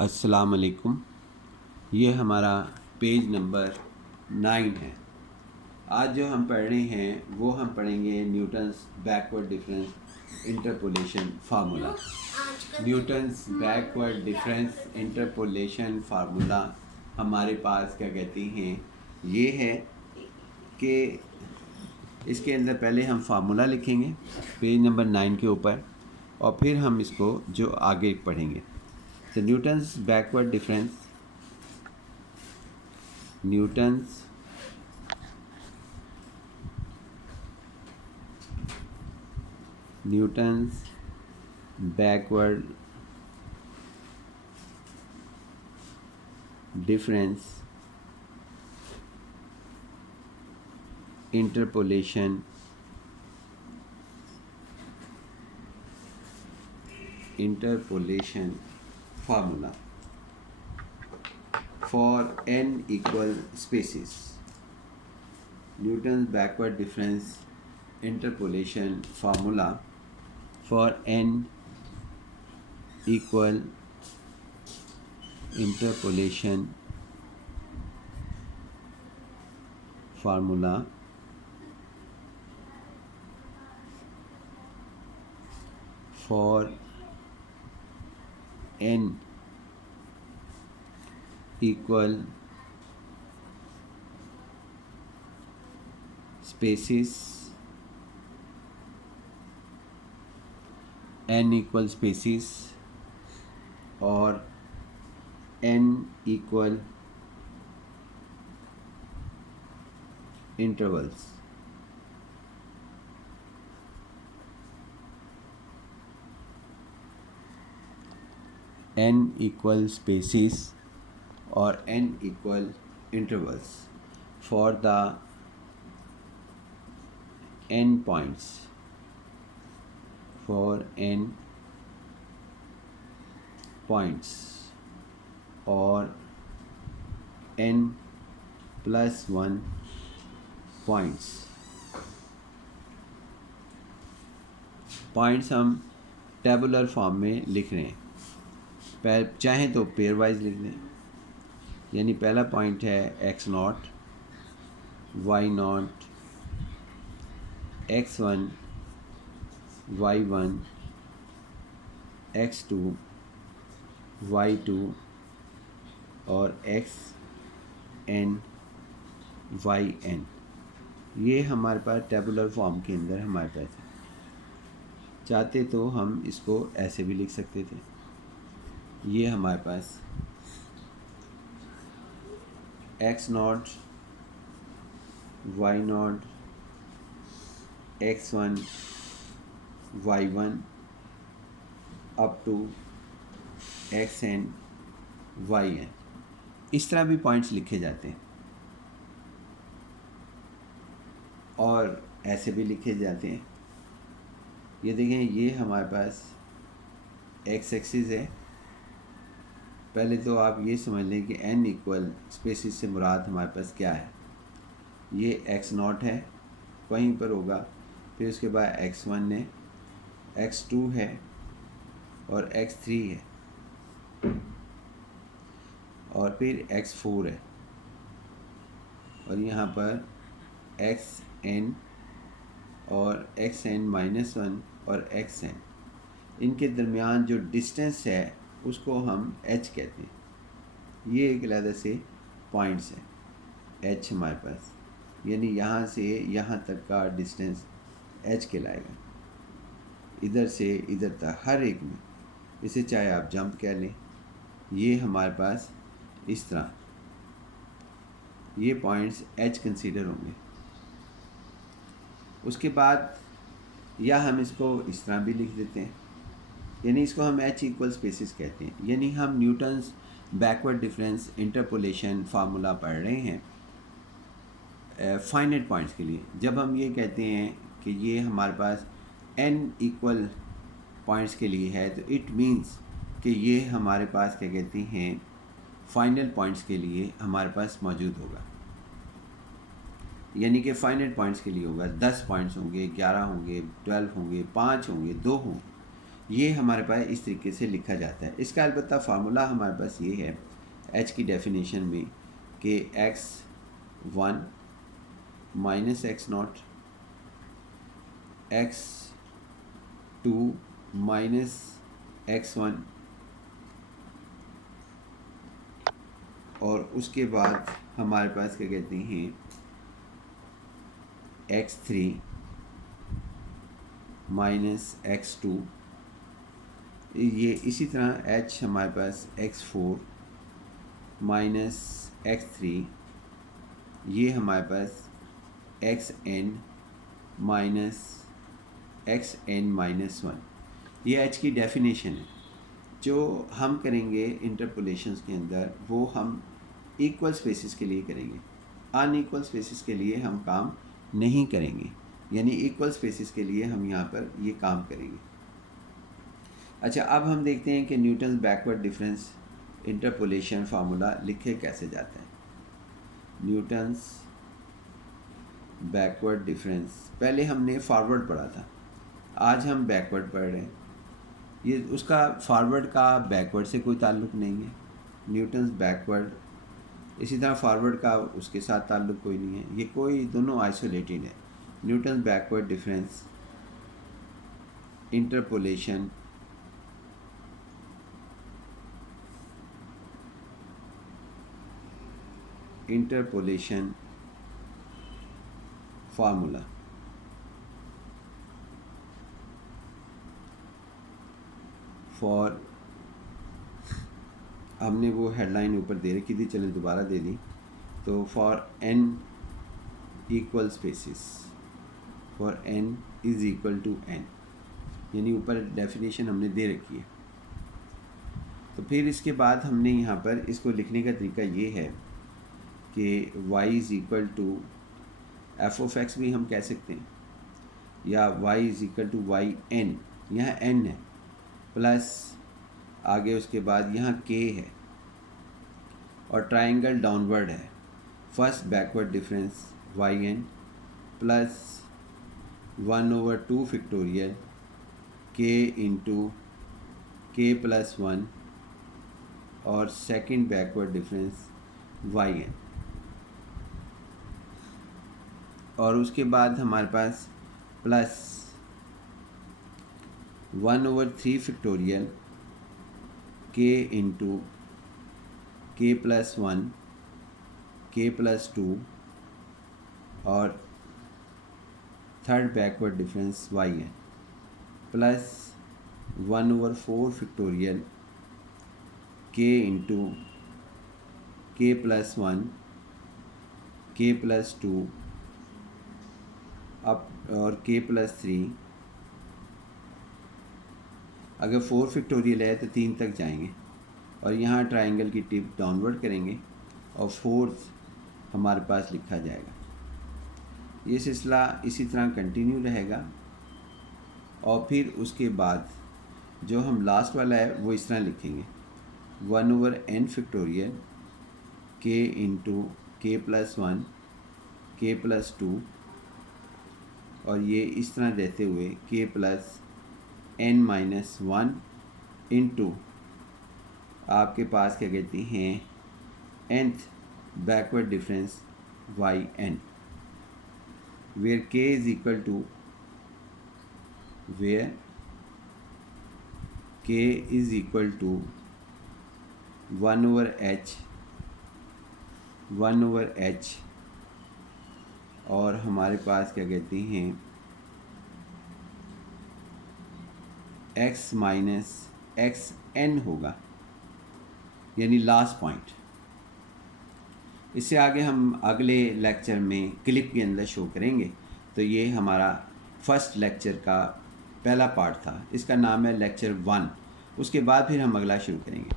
अस्सलाम वालेकुम। ये हमारा पेज नंबर 9 है। आज जो हम पढ़ रहे हैं वो हम पढ़ेंगे Newton's backward difference interpolation formula. Newton's backward difference interpolation formula हमारे पास क्या कहती हैं, ये है कि इसके अंदर पहले हम फार्मूला लिखेंगे पेज नंबर 9 के ऊपर, और फिर हम इसको जो आगे पढ़ेंगे। तो Newton's backward difference, Newton's backward difference interpolation formula for n equal spaces. Newton's backward difference interpolation formula for n equal interpolation formula for n equal spaces, n equal spaces और n equal intervals. n equal spaces or n equal intervals for the n points, for n points or n plus 1 points. Points हम tabular form में लिख रहे हैं, चाहें तो pair wise लिख दें। यानी पहला पॉइंट है x0, y0, x1, y1, x2, y2 और xn, yn। ये हमारे पास टेबुलर फॉर्म के अंदर हमारे पास है। चाहते तो हम इसको ऐसे भी लिख सकते थे। ये हमारे पास x0, y0, x1, y1 up to xn, yn, इस तरह भी पॉइंट्स लिखे जाते हैं और ऐसे भी लिखे जाते हैं। ये देखें, ये हमारे पास एक्स एक्सिस है। पहले तो आप ये समझ लें कि n इक्वल स्पेसिस से मुराद हमारे पास क्या है। ये x0 है, वहीं पर होगा। फिर उसके बाद x1 है, x2 है और x3 है और फिर x4 है और यहाँ पर xn और xn-1 और xn, इनके दरमियान जो डिस्टेंस है उसको हम h कहते हैं। ये एक अलग से पॉइंट्स है h हमारे पास, यानी यहाँ से यहाँ तक का डिस्टेंस h कहलाएगा। इधर से इधर तक हर एक में, इसे चाहे आप जंप कह लें। ये हमारे पास इस तरह ये पॉइंट्स h कंसीडर होंगे। उसके बाद या हम इसको इस तरह भी लिख देते हैं, यानी इसको हम h इक्वल स्पेसिस कहते हैं। यानी हम Newton's backward difference interpolation formula पढ़ रहे हैं फाइनाइट पॉइंट्स के लिए। जब हम ये कहते हैं कि ये हमारे पास n इक्वल पॉइंट्स के लिए है, तो इट मीन्स कि ये हमारे पास क्या कहते हैं फाइनल पॉइंट्स के लिए हमारे पास मौजूद होगा। यानी कि फाइनाइट पॉइंट्स के लिए होगा। 10 पॉइंट्स होंगे, 11 होंगे, 12 होंगे, 5 होंगे, 2 होंगे। ये हमारे पास इस तरीके से लिखा जाता है। इसका अलबत्ता फार्मूला हमारे पास ये है एच की डेफिनेशन में कि x1 minus x0 x2 minus x1 और उसके बाद हमारे पास क्या कहते हैं x3 माइनस x2, ये इसी तरह h हमारे पास x4 माइनस x3, ये हमारे पास xn माइनस xn माइनस 1, ये h की डेफिनेशन है। जो हम करेंगे इंटरपोलेशंस के अंदर वो हम इक्वल स्पेसिस के लिए करेंगे, अनइक्वल स्पेसिस के लिए हम काम नहीं करेंगे, यानी इक्वल स्पेसिस के लिए हम यहाँ पर ये काम करेंगे। अच्छा, अब हम देखते हैं कि Newton's backward difference interpolation formula लिखे कैसे जाता है। न्यूटन्स बैकवर्ड डिफरेंस, पहले हमने फॉरवर्ड पढ़ा था, आज हम बैकवर्ड पढ़ रहे हैं। ये उसका फॉरवर्ड का बैकवर्ड से कोई ताल्लुक़ नहीं है, न्यूटन्स बैकवर्ड, इसी तरह फॉरवर्ड का उसके साथ ताल्लुक़ कोई नहीं है, ये कोई दोनों आइसोलेटेड है। Newton's backward difference interpolation formula. For, हमने वो हेडलाइन ऊपर दे रखी थी, चलें दोबारा दे दी, तो for n equal spaces, for n is equal to n, यानी ऊपर डेफिनेशन हमने दे रखी है। तो फिर इसके बाद हमने यहाँ पर इसको लिखने का तरीका ये है कि y is equal to f of x भी हम कह सकते हैं, या y is equal to y n, यहाँ n है, प्लस आगे उसके बाद यहाँ k है और ट्राइंगल डाउनवर्ड है, first backward difference yn plus 1/2 factorial k into k plus 1 और सेकंड बैकवर्ड डिफरेंस yn, और उसके बाद हमारे पास plus 1/3 factorial k into k plus 1 k plus 2 और third backward difference yn plus 1/4 factorial k into k plus 1 k plus 2 अब और k plus 3, अगर 4 फैक्टोरियल है तो 3 तक जाएंगे और यहाँ ट्राइंगल की टिप डाउनवर्ड करेंगे और फोर्थ हमारे पास लिखा जाएगा। ये सिलसिला इसी तरह कंटिन्यू रहेगा और फिर उसके बाद जो हम लास्ट वाला है वो इस तरह लिखेंगे 1/n factorial k into k plus 1 k plus 2 और ये इस तरह देते हुए k plus n minus 1 into आपके पास क्या कहती हैं nth backward difference yn, where k is equal to, where k is equal to 1/h और हमारे पास क्या कहती हैं x माइनस xn होगा, यानी लास्ट पॉइंट। इससे आगे हम अगले लेक्चर में क्लिप के अंदर शो करेंगे। तो ये हमारा फर्स्ट लेक्चर का पहला पार्ट था, इसका नाम है लेक्चर 1। उसके बाद फिर हम अगला शुरू करेंगे।